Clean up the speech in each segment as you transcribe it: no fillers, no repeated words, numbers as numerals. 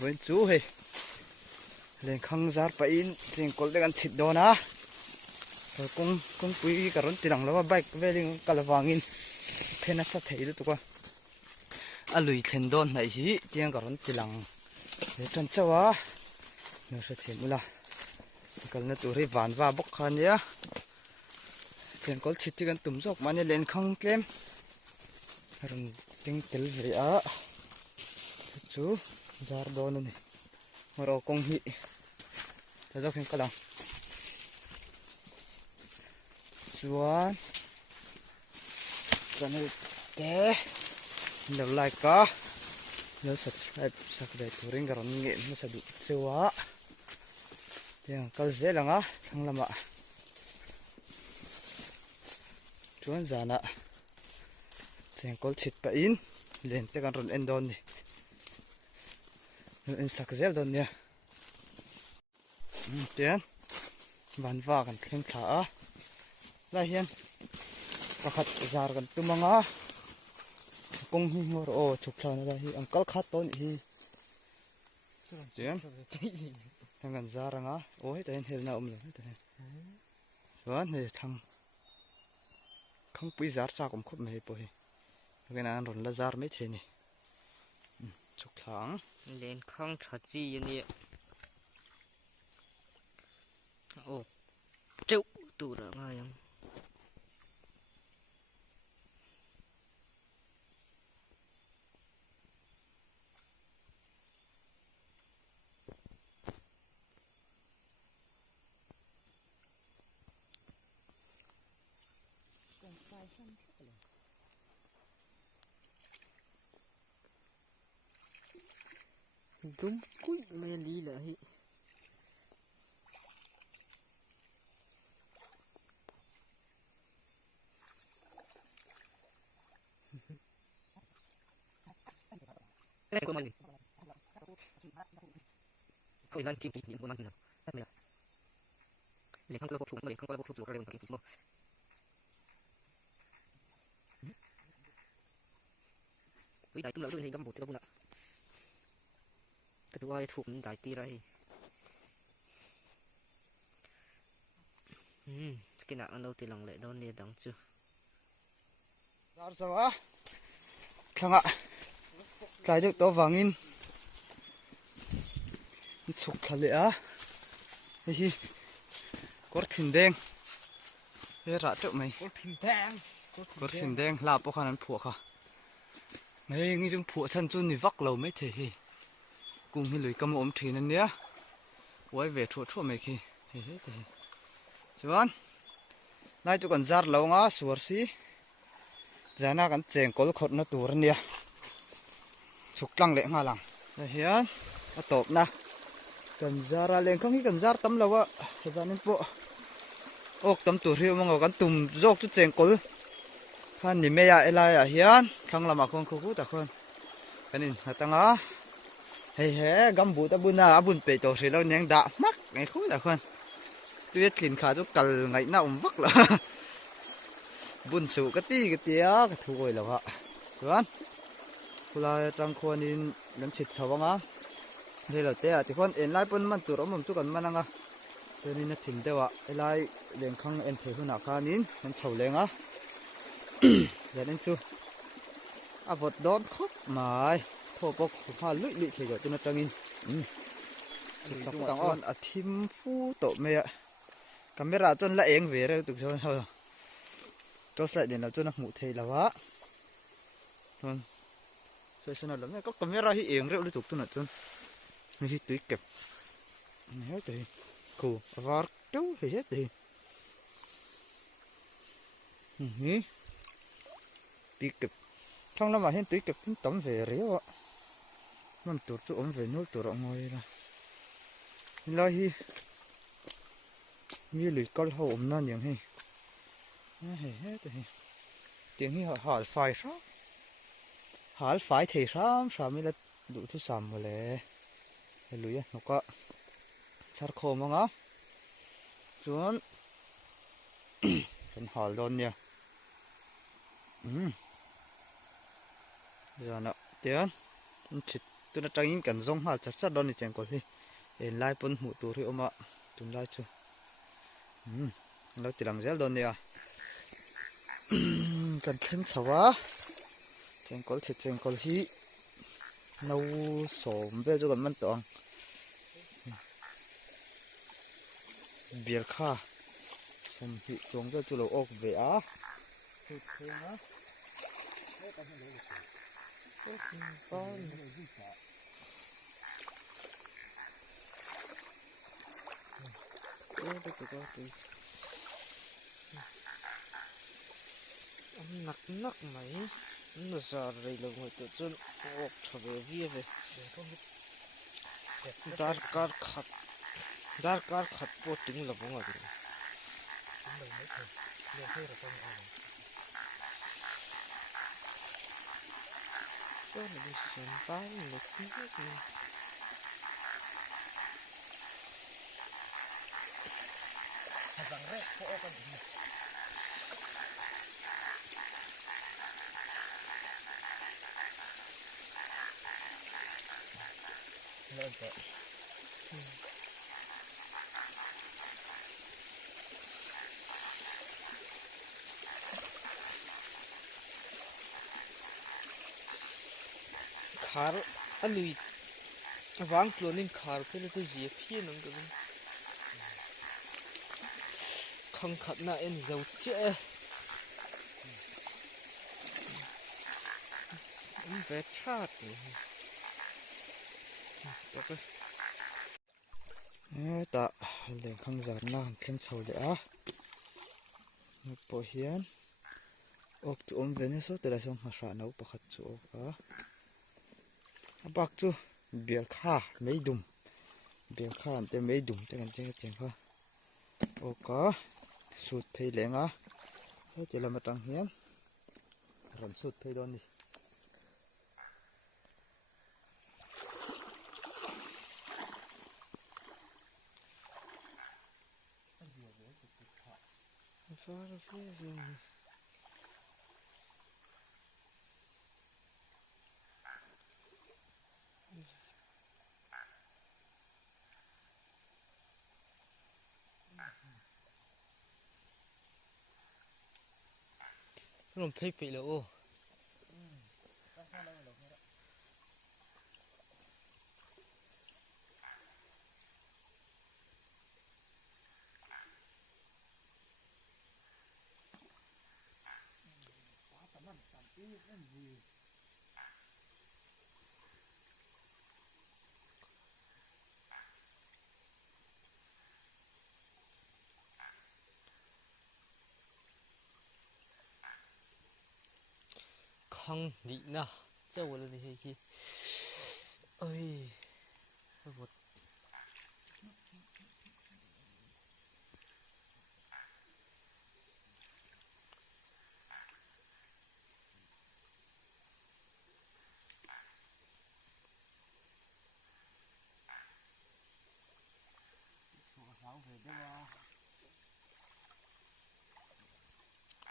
với chú hề lên khăng giá phải in trên cột để ăn thịt đó na rồi cũng quý cả rốn tiền lắm mà bike về đi cả là vàng in phe nó sát thấy được tụi con lùi thèn đòn này gì tiền cả rốn tiền để chân châu á nó sẽ thêm là cái nó tụi ri ván và bốc khăn nhá tiền cột thịt thì cần tụm dọc mà nên lên khăng kem rồi tiếng tel về á chú giá đó này mà rồi công hi ta dọc thêm cái đó chuan cho nên thế nếu like cả nhớ subscribe to ring cái rong nghệ nó sẽ bị chua thì cái dễ là ngã thằng làm ạ chuan già nè thì có thịt bả in lên tới cái rong endon này nó in sắc dễ đòn nha tiền van va kan thleng thla la hian pakhat zar kan tumanga kong hi mor o chukthana la hi angkal khat ton hi chen hangan zaranga oi ten helna le ten wan ne thang khang pui zar cha kom khop me po hi cái này ron la zar me the ni chukthang lên khang thachi ni ô trâu tụ ra ngay không đúng cúi mày lý lại cái của mình không nên kim kịp của mình nào để không có phục để không có phục vụ cái kim kịp mà với đại tung lỡ thì găm bột cho bún ạ cái thứ hai thuộc đại ti đây cái nào ăn đâu thì lòng lệ đó nè đắng chưa zar sao á thằng ạ lại được to vàng in chụp khá lệ á hi cột thìn đen cái rạ trộm mày cột thìn đen là bao khăn ăn phụa khà này nghe chúng phụa chân chun thì vắt lầu mấy thể hi cùng hi lưỡi cầm ôm thìn anh nhá quay về chua mày khi hi hết thì chuan nay tụi con zar lâu ngã suar xí giờ na kan cheng kol khot na tur nia chuk tlang le nga lang la hian a top na kan zara leng khang hi kan zar tam lawa zanin po ok tam tur hi mong kan tum jok chu cheng kol khan ni me ya elai a hian thlang lama khong khu ta khon kanin hatanga hei he gambu ta buna abun pe to se lo neng da mak ngai khu ta khon tuyết lin kha chu kal ngai na vak la bún sụ cái tia cái thu rồi là vậy, đúng là trang khoan in làm thịt sao băng á, đây là tia thì con em lại bún mặn tụi nó chút còn mặn á, cho nên nó thịnh đấy vậy, lại liền khăng em thấy hơn nào khan in, em sầu lên á, giờ nên chưa, vật đón khóc mà, thô bọc hoa lụi thì rồi tôi nó trang in, tập tăng on, thím phu tổ mẹ, camera chân lại em về rồi tụi cho thôi. Cho sẽ để nó cho nó ngủ thầy là quá rồi sẽ nó lắm có camera hi yeng rêu liên tục tôi nói tôi hi túi kẹp hết rồi cool var đâu hết rồi hi túi kẹp trong đó mà hiện túi kẹp tấm về réo ạ mình tụt chỗ ống về nuôi tụt ngồi ra lo hi như lưỡi câu hổ ống nó nhiều hi hết rồi tiếng hi hỏi phải sao hỏi phải thì sao mới là đủ thứ sắm rồi lẽ lưỡi nó có sát khô mà ngó chuan cần hỏi luôn nha giờ nó tiếng thịt tu na tangin kan zong ha chat chat don ni cheng ko hi en lai pun mu tu ri oma tun lai chu lo tilang zel don nia kan thleng chawa chengkol che chengkol hi no som ve chu kan man tong bial kha som hi chong ve chu lo ok ve a thu thenga nặng nặng mấy nó giờ đây là người tự chân ốc trở về bia về dar card khát bộ tính là bông à kìa sao nó bị sờn tay nó không biết gì khár anh lùi vang tuần nên khár cái nó tôi dễ phiền lắm các bạn không khát na em giàu chết em vẽ chát ta lên khang giản na thleng chho le a po hian ok tu om ve ne so te la song ha sha no pakhat chu ok a bak chu bial kha mei dum bial kha te mei dum te kan cheng kha ok sut phei lenga he te lam atang hian ron sut phei don ni nó phê phê là ô khăng đi na cháu là gì hay chi ơi một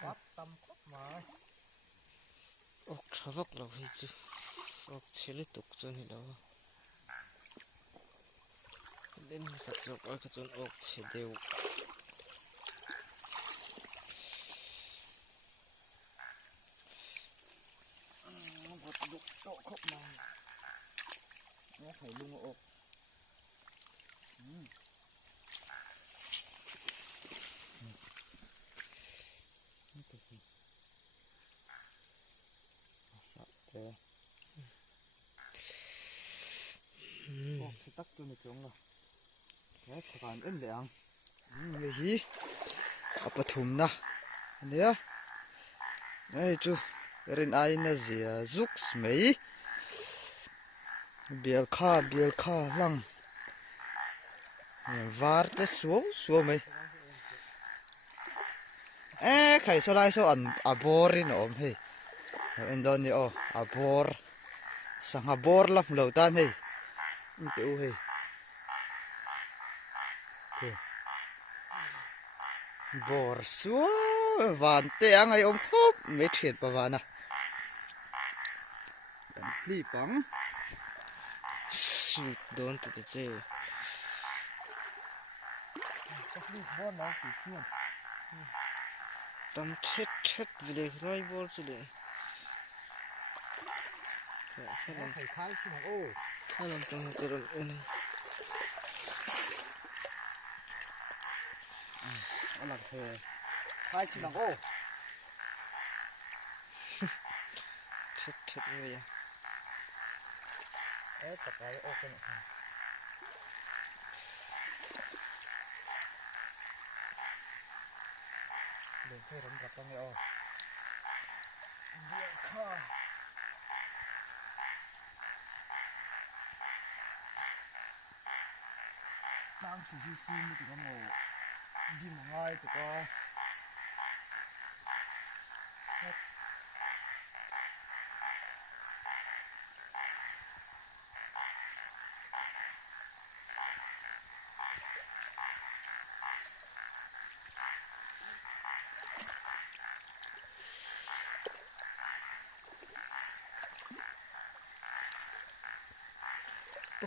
bắt tâm khóc mà ốc thà vóc lâu hay chứ ốc chế lấy tục cho nên đâu đến sạch rồi cái chốn ốc chế đều bắt đục to khóc mà nó phải lung ốc thì tắt cho nó trống rồi cái phản ứng lẹng người hí à bắt thùng na nè này chú rin ai na zia zuk mấy bial kha lăng var te suo mấy khai số lai số ăn aborin om hey endon ni o abor sang abor laf lo tan hey tiêu hey bor suo van te angai om khop me thiet pa wana kan hli pang Shoot, don't to the jail. Tâm chết chết vì để khai bol chứ để khai làm trong cái rồi anh là thế khai chỉ bằng ô chết chết vậy ấy tập cái ô cái này đừng thấy rắn gặp con nghe ô việc kha tăng chủ sĩ xin thì có một đi mà ngay thì có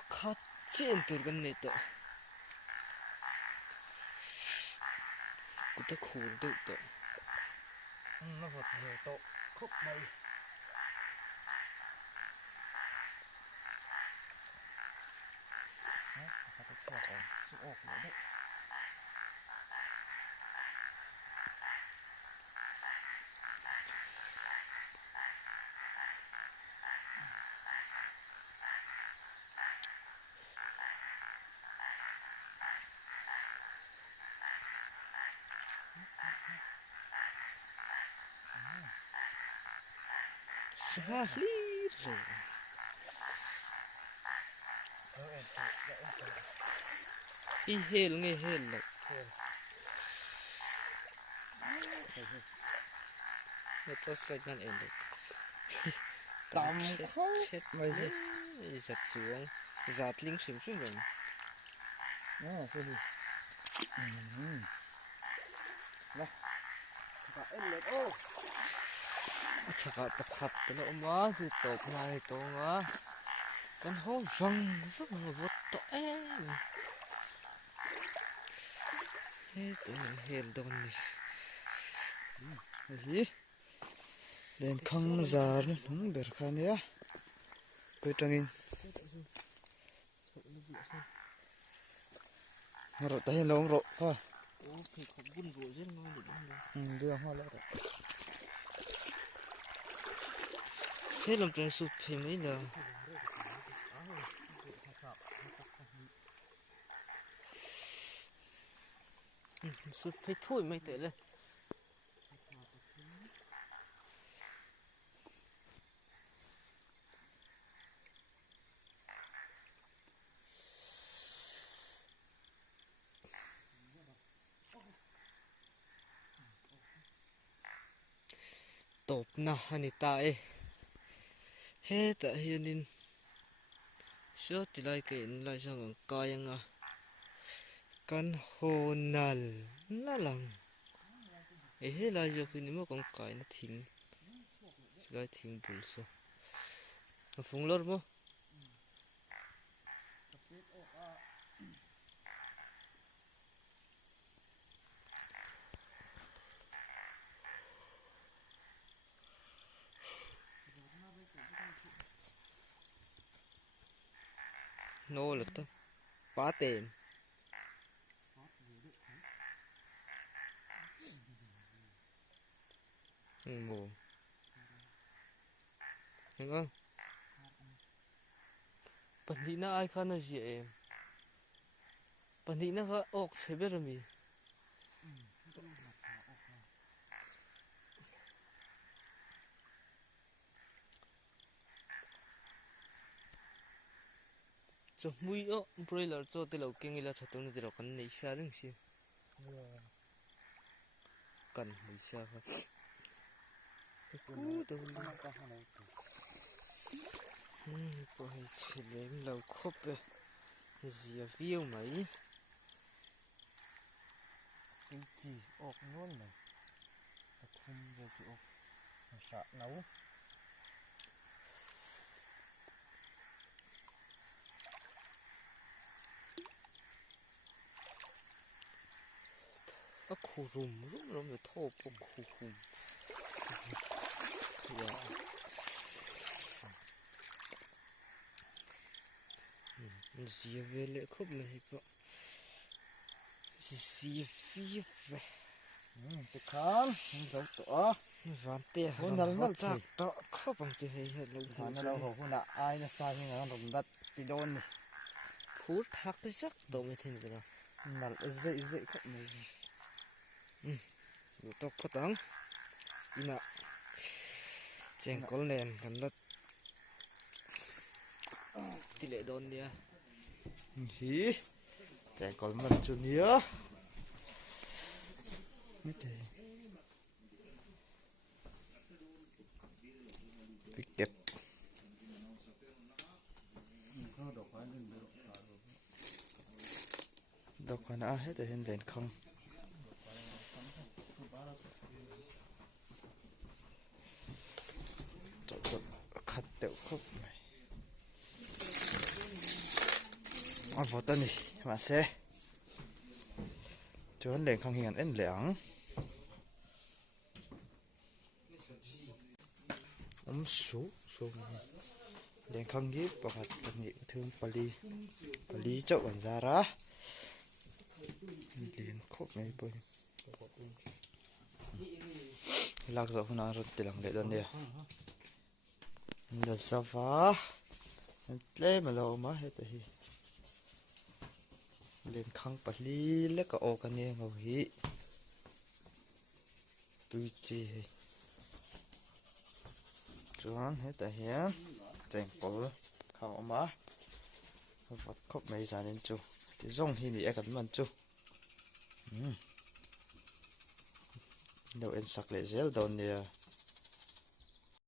같이 들어갔네 또 그때 코도 또 nó vượt về tổ khúc mây đấy ta có cho ở số ốc nữa đấy Sahlir i hel nghe hel lại It was like an end. tầm khóc Chết mày giật xuống giật linh xuống xuống rồi nó sao gì này cả em lên ô 차가 똑같다 엄마 또 그만해 또 엄마 간 호방 뭐또 에 해도 헬도 언니 gì lên khăng già nó không biết khá nhá tôi trăng in rồi tay lông rồi ha 오 그 분 보진 뭐 đưa hoa lại 헬럼 좀 숲이 뭐이라 숲이 토이 mấy tệ lên tộp na anh ta hết tại hiện in số thì lại cái lại sang coi ang căn hồ nal nó lằng hết lại giờ khi mà con cái nó thình lại thình bùn số nó phun lor mo nô là to phá tiền mồ thấy không bản đi na ai khăn là gì em bản đi na có ốc sẽ biết rồi mi cho mũi broiler cho từ lâu kinh là thật tốn được cần này xa đừng xí cần này xa thôi có hay chỉ lấy lâu khóc về gì view mấy cái gì ốc luôn này tập trung về cái ốc sợ nấu khu rùm là thô bốc khu rùm dìa về lệ khúc này bọ dìa phía về cái khăn dấu tỏ ván tè hôn nal nal chắc tọ khúc bằng gì hay lâu hôn nal lâu hôn nal ai nó sai như ngang đồng đất tí đôn này phút thắc tới chắc tao mới tin được nal dậy dậy khóc này đủ tóc phát đắng ina chèn có nền gần đất tỷ lệ đôn đi hí chạy còn mình chút nữa mấy thế kẹp đâu có nào hết rồi hiện đèn không chọn khát tiểu khóc này vào tân đi mà xe cho hắn đèn không hiện ảnh lẻng số đèn không giúp và hạt phần nhị thương Pali chậu bản ra ra đèn khóc này bơi lạc dọc nào rồi tiền lệ đơn đi là sao phá lấy mà lâu mà hết rồi lên khang Pali lấy cả ô cái này ngầu hí tui chi chọn hết tại hiện chèn cổ khao má vật khóc mấy giờ nên chú thì rong hi thì cần mình chú đầu em sạc lại gel đồn nè